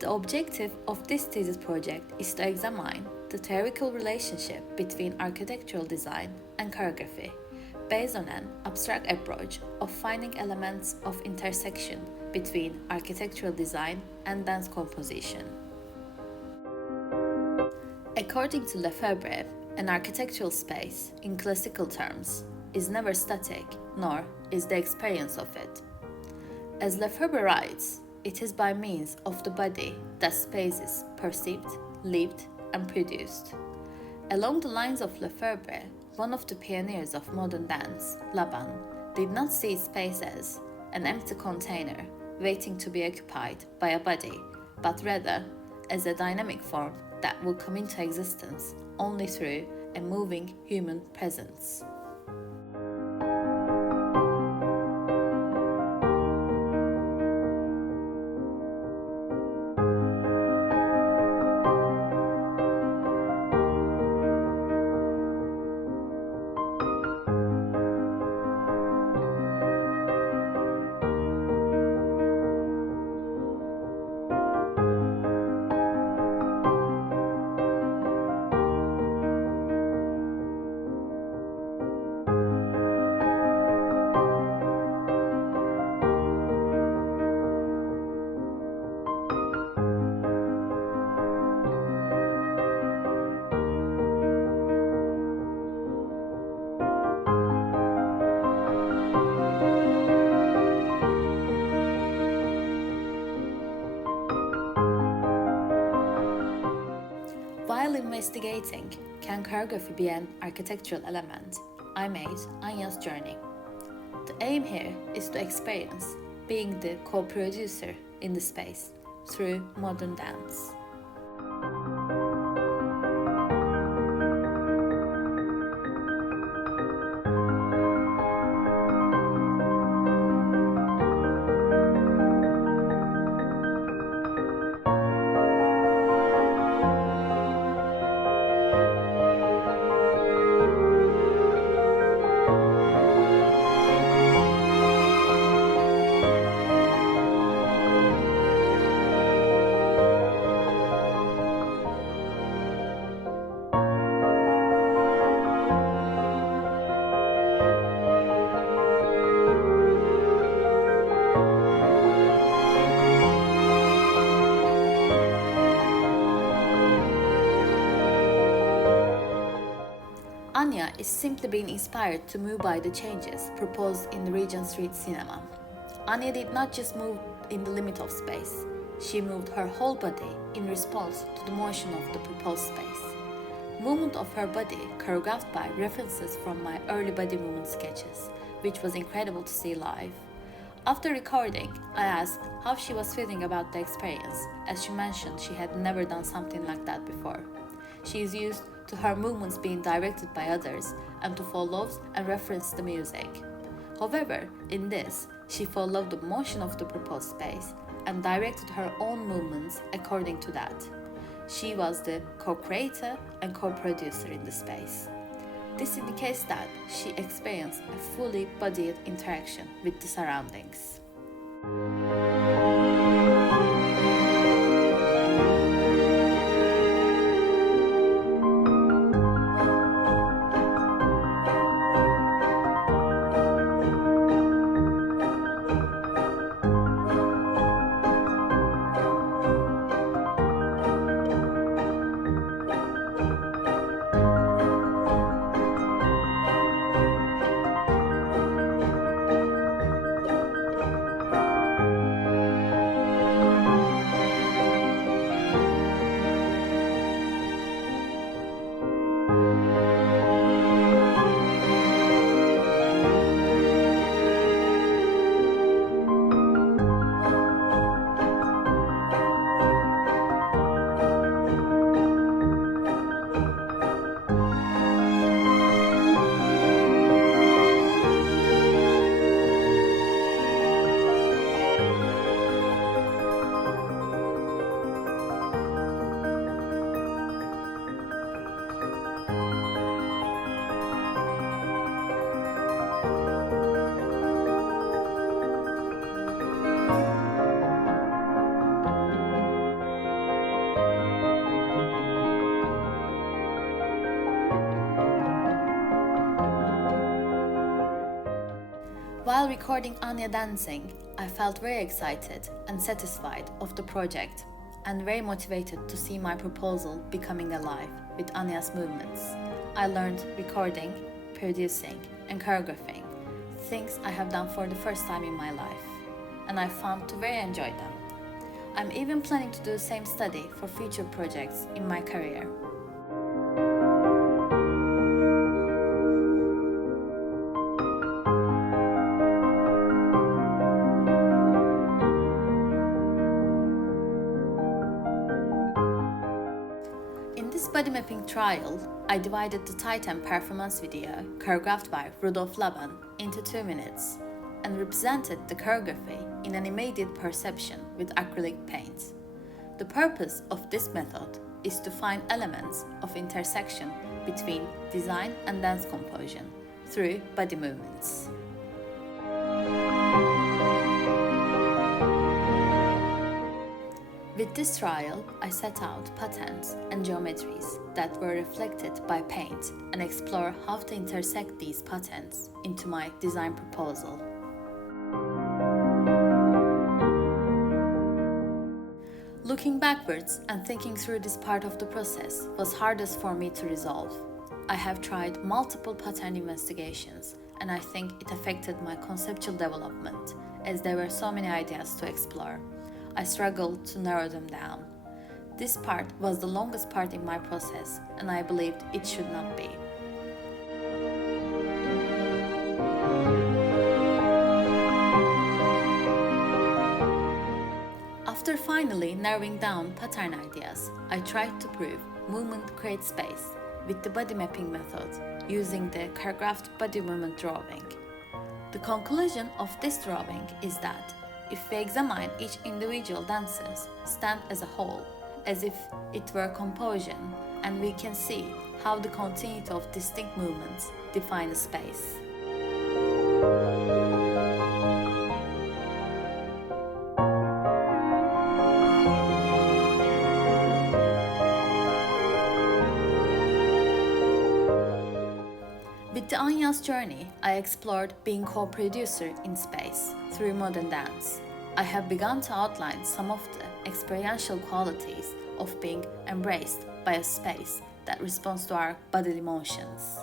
The objective of this thesis project is to examine the theoretical relationship between architectural design and choreography, based on an abstract approach of finding elements of intersection between architectural design and dance composition. According to Lefebvre, an architectural space, in classical terms, is never static, nor is the experience of it. As Lefebvre writes, it is by means of the body that space is perceived, lived, and produced. Along the lines of Lefebvre, one of the pioneers of modern dance, Laban, did not see space as an empty container waiting to be occupied by a body, but rather as a dynamic form that will come into existence only through a moving human presence. While investigating, can choreography be an architectural element, I made Anya's journey. The aim here is to experience being the co-producer in the space through modern dance. Anya is simply being inspired to move by the changes proposed in the Regent Street cinema. Anya did not just move in the limit of space, she moved her whole body in response to the motion of the proposed space. Movement of her body choreographed by references from my early body movement sketches, which was incredible to see live. After recording, I asked how she was feeling about the experience, as she mentioned she had never done something like that before. She is used to her movements being directed by others and to follow and reference the music. However, in this, she followed the motion of the proposed space and directed her own movements according to that. She was the co-creator and co-producer in the space. This indicates that she experienced a fully bodied interaction with the surroundings. While recording Anya dancing, I felt very excited and satisfied of the project and very motivated to see my proposal becoming alive with Anya's movements. I learned recording, producing, and choreographing, things I have done for the first time in my life, and I found to very enjoy them. I'm even planning to do the same study for future projects in my career. In this body mapping trial, I divided the Titan performance video, choreographed by Rudolf Laban, into 2 minutes and represented the choreography in an immediate perception with acrylic paint. The purpose of this method is to find elements of intersection between design and dance composition through body movements. With this trial, I set out patterns and geometries that were reflected by paint and explore how to intersect these patterns into my design proposal. Looking backwards and thinking through this part of the process was hardest for me to resolve. I have tried multiple pattern investigations, and I think it affected my conceptual development as there were so many ideas to explore. I struggled to narrow them down. This part was the longest part in my process, and I believed it should not be. After finally narrowing down pattern ideas, I tried to prove movement creates space with the body mapping method using the choreographed body movement drawing. The conclusion of this drawing is that if we examine each individual dances stand as a whole, as if it were a composition, and we can see how the continuity of distinct movements define a space. With the Anya's journey, I explored being co-producer in space through modern dance. I have begun to outline some of the experiential qualities of being embraced by a space that responds to our bodily motions.